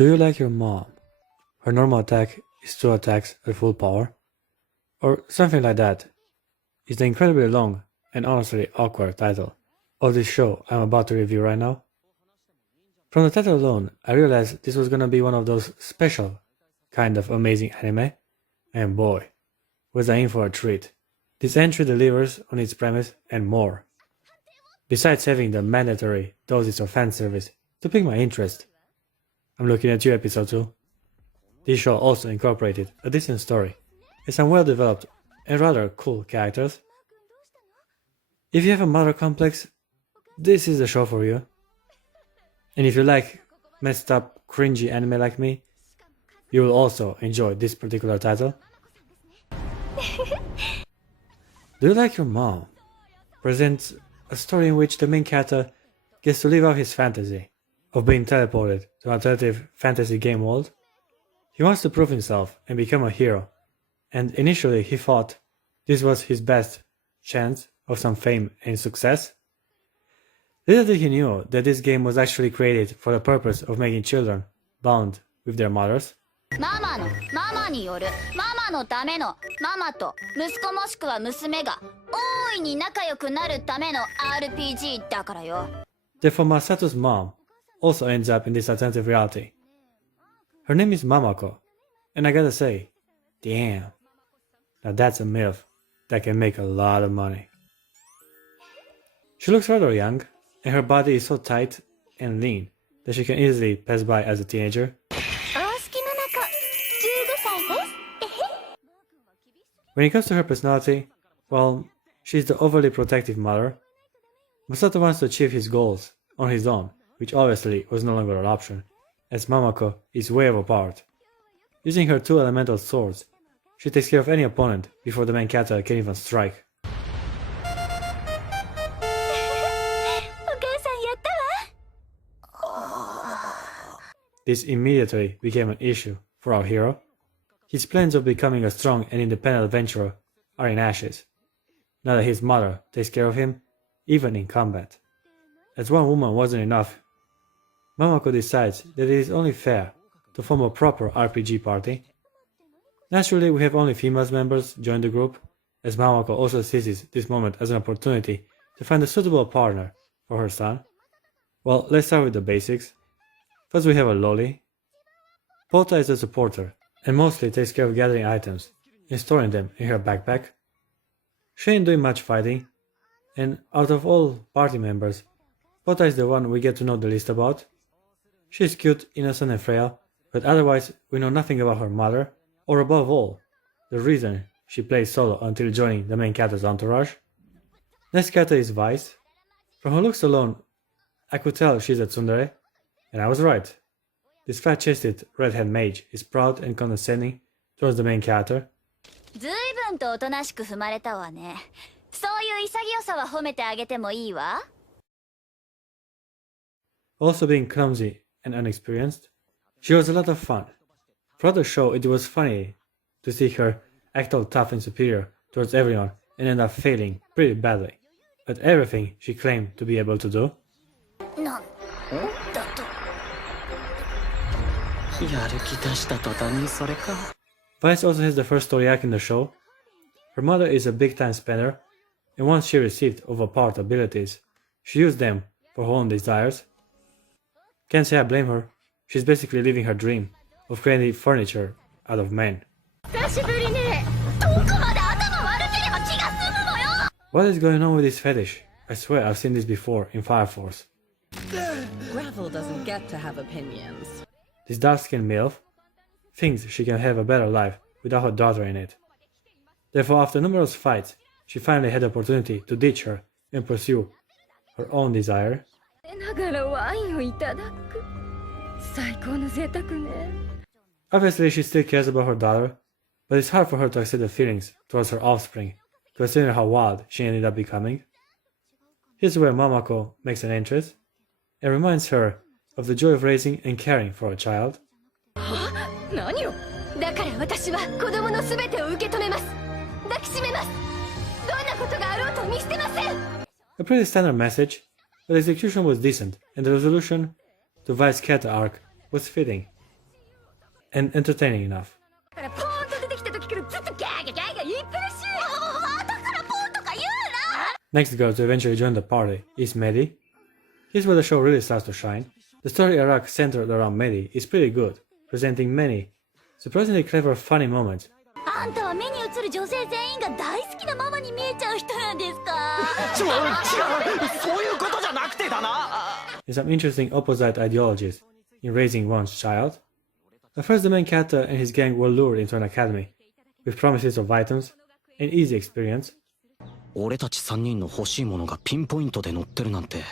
Do you like your mom? Her normal attack is 2 attacks at full power? Or something like that is the incredibly long and honestly awkward title of this show I'm about to review right now. From the title alone, I realized this was gonna be one of those special kind of amazing anime, and boy, was I in for a treat. This entry delivers on its premise and more. Besides having the mandatory doses of fan service to pique my interest. I'm looking at you, episode 2. This show also incorporated a decent story and some well developed and rather cool characters. If you have a mother complex, this is the show for you. And if you like messed up, cringy anime like me, you will also enjoy this particular title. Do You Like Your Mom? Presents a story in which the main character gets to live out his fantasy of being teleported to an alternative fantasy game world. He wants to prove himself and become a hero, and initially he thought this was his best chance of some fame and success. Little did he know that this game was actually created for the purpose of making children bond with their mothers. ママによるママのためのママと息子もしくは娘が大いに仲良くなるための RPG だからよ。 Therefore, Masato's mom also ends up in this alternative reality. Her name is Mamako, and I gotta say, damn, now that's a MILF that can make a lot of money. She looks rather young, and her body is so tight and lean that she can easily pass by as a teenager. When it comes to her personality, well, she's the overly protective mother. Masato wants to achieve his goals on his own, which obviously was no longer an option, as Mamako is way overpowered. Using her 2 elemental swords, she takes care of any opponent before the main character can even strike. This immediately became an issue for our hero. His plans of becoming a strong and independent adventurer are in ashes, now that his mother takes care of him, even in combat. As one woman wasn't enough, Mamako decides that it is only fair to form a proper RPG party. Naturally, we have only female members join the group, as Mamako also seizes this moment as an opportunity to find a suitable partner for her son. Well, let's start with the basics. First we have a loli. Pota is a supporter, and mostly takes care of gathering items and storing them in her backpack. She ain't doing much fighting, and out of all party members, Pota is the one we get to know the least about. She is cute, innocent and frail, but otherwise we know nothing about her mother, or above all, the reason she plays solo until joining the main character's entourage. Next character is Vice. From her looks alone, I could tell she's a tsundere, and I was right. This fat-chested redhead mage is proud and condescending towards the main character. ずいぶんとおとなしく踏まれたわね。そういう潔さは褒めてあげてもいいわ。 Also being clumsy and unexperienced, she was a lot of fun. Throughout the show, it was funny to see her act all tough and superior towards everyone and end up failing pretty badly at everything she claimed to be able to do. なんだと。 Vice also has the first story arc in the show. Her mother is a big-time spender, and once she received overpowered abilities, she used them for her own desires. Can't say I blame her. She's basically living her dream of creating furniture out of men. What is going on with this fetish? I swear I've seen this before in Fire Force. Gravel doesn't get to have opinions. This dark-skinned MILF thinks she can have a better life without her daughter in it. Therefore, after numerous fights, she finally had the opportunity to ditch her and pursue her own desire. Obviously, she still cares about her daughter, but it's hard for her to accept the feelings towards her offspring, considering how wild she ended up becoming. Here's where Mamako makes an entrance and reminds her of the joy of raising and caring for a child. A pretty standard message, but the execution was decent and the resolution to Vice's character arc was fitting. and entertaining enough. だからポーンと出てきた時からずっとギャーギャーギャーギャー言ってるしだからポーンとか言うな Next girl to eventually join the party is Mehdi. Here's where the show really starts to shine. The story arc centered around Mehdi is pretty good, presenting many surprisingly clever funny moments. あんたは目に映る女性全員が大好きなママに見えちゃう人なんですか違うそういうことじゃなくてだな And some interesting opposite ideologies in raising one's child. At first, the main character and his gang were lured into an academy with promises of items and easy experience. 俺たち3人の欲しいものがピンポイントで載ってるなんて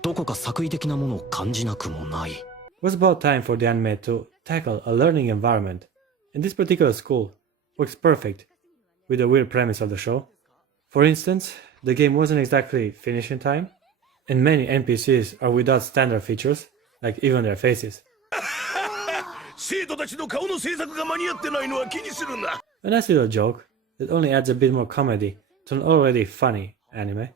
どこか作為的なものを感じなくもない It was about time for the anime to tackle a learning environment, and this particular school works perfect with the weird premise of the show. For instance, the game wasn't exactly finished in time, and many NPCs are without standard features, like even their faces. 生徒たちの顔の制作が間に合ってないのは気にするな A nice little joke that only adds a bit more comedy to an already funny anime.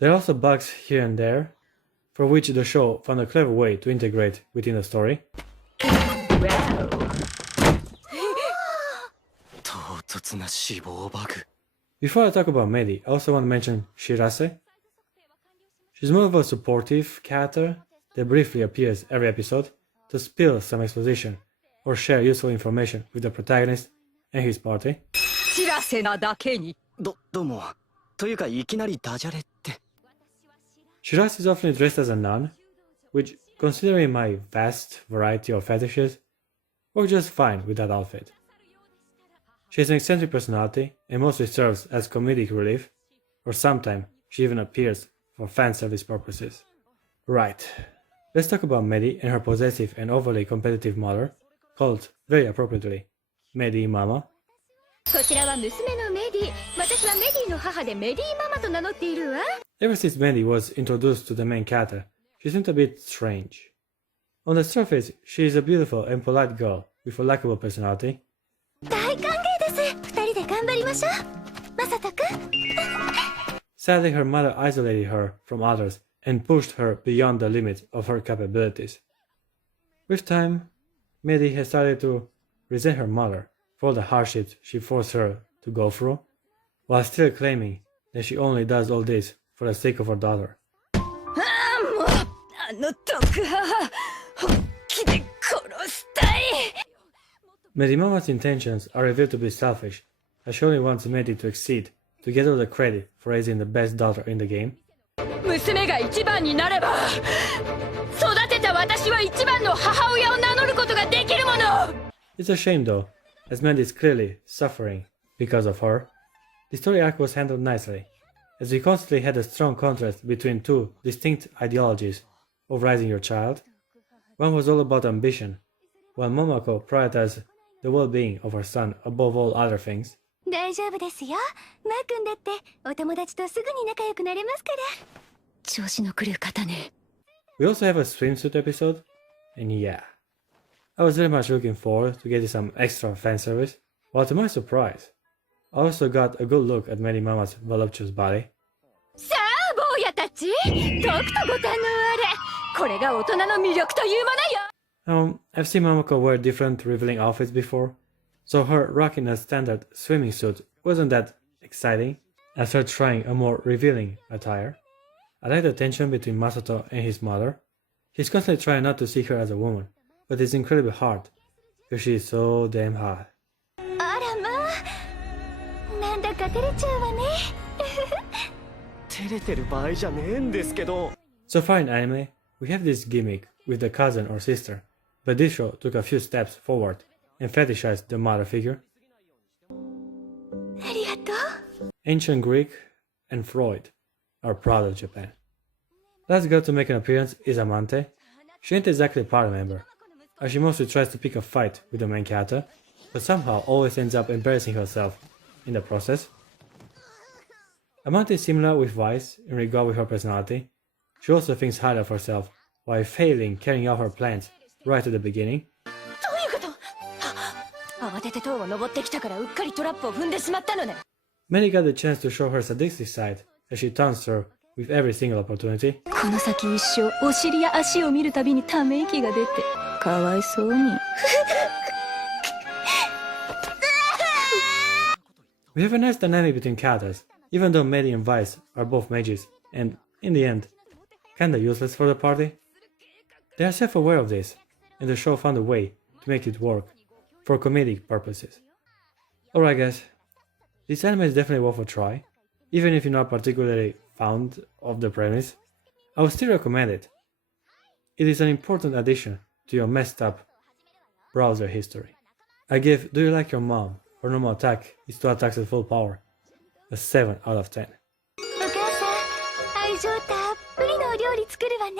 There are also bugs here and there, for which the show found a clever way to integrate within the story. 唐突な死亡バグ Before I talk about Mehdi, I also want to mention Shirase. She's more of a supportive character that briefly appears every episode to spill some exposition or share useful information with the protagonist and his party. 知らせなだけにどうもというかいきなりダジャレって Shirase is often dressed as a nun, which, considering my vast variety of fetishes, works just fine with that outfit. She has an eccentric personality and mostly serves as comedic relief, or sometimes she even appears for fan service purposes. Right, let's talk about Mehdi and her possessive and overly competitive mother, called, very appropriately, Mehdi Mama. こちらは娘のメディ私はメディの母でメディママと名乗っているわ Ever since Mehdi was introduced to the main character, she seemed a bit strange. On the surface, she is a beautiful and polite girl with a likable personality. 大歓迎です二人で頑張りましょうマサトくん Sadly, her mother isolated her from others and pushed her beyond the limits of her capabilities. With time, Mehdi has started to resent her mother for all the hardships she forced her to go through, while still claiming that she only does all this for the sake of her daughter. もうあの毒母本気で殺したい Mehdi Mama's intentions are revealed to be selfish, as she only wants Mehdi to exceed to get all the credit for raising the best daughter in the game. 娘が一番になれば育てた私は一番の母親を名乗ることができるもの It's a shame though, as Mehdi is clearly suffering because of her. The story arc was handled nicely, as we constantly had a strong contrast between two distinct ideologies of raising your child. One was all about ambition, while Momoko prioritized the well-being of her son above all other things. 大丈夫ですよマー君だってお友達とすぐに仲良くなれますから調子の狂う方ね We also have a swimsuit episode, and yeah, I was very much looking forward to getting some extra fan service, while to my surprise, I also got a good look at Mehdi Mama's voluptuous body. さあ坊やたちとくとご堪能あれこれが大人の魅力というものよ I've seen Momoko wear different revealing outfits before, so her rocking a standard swimming suit wasn't that exciting as her trying a more revealing attire. I like the tension between Masato and his mother. He's constantly trying not to see her as a woman, but it's incredibly hard because she is so damn hot. あらまあなんだか照れちゃうわね照れてる場合じゃねえんですけど So far in anime, we have this gimmick with the cousin or sister, but this show took a few steps forward and fetishized the mother figure. ありがとう Ancient Greek and Freud are proud of Japan. Last girl to make an appearance is Amante. She ain't exactly a party member, as she mostly tries to pick a fight with the main character, but somehow always ends up embarrassing herself in the process. Amante is similar with Vice in regard with her personality. She also thinks highly of herself while failing carrying out her plans right at the beginning. どういうこと慌てて塔を登ってきたからうっかりトラップを踏んでしまったのね Many got the chance to show her sadistic side as she taunts her with every single opportunity. この先一生お尻や足を見るたびにため息が出てかわいそうに We have a nice dynamic between characters, even though Medi and Vice are both mages, and, in the end, kinda useless for the party. They are self-aware of this, and the show found a way to make it work, for comedic purposes. Alright guys, this anime is definitely worth a try, even if you're not particularly fond of the premise. I would still recommend it. It is an important addition to your messed up browser history. I give Do You Like Your Mom? Her normal attack is 2 attacks at full power, a 7 out of 10. お母さん愛情たっぷりのお料理作るわね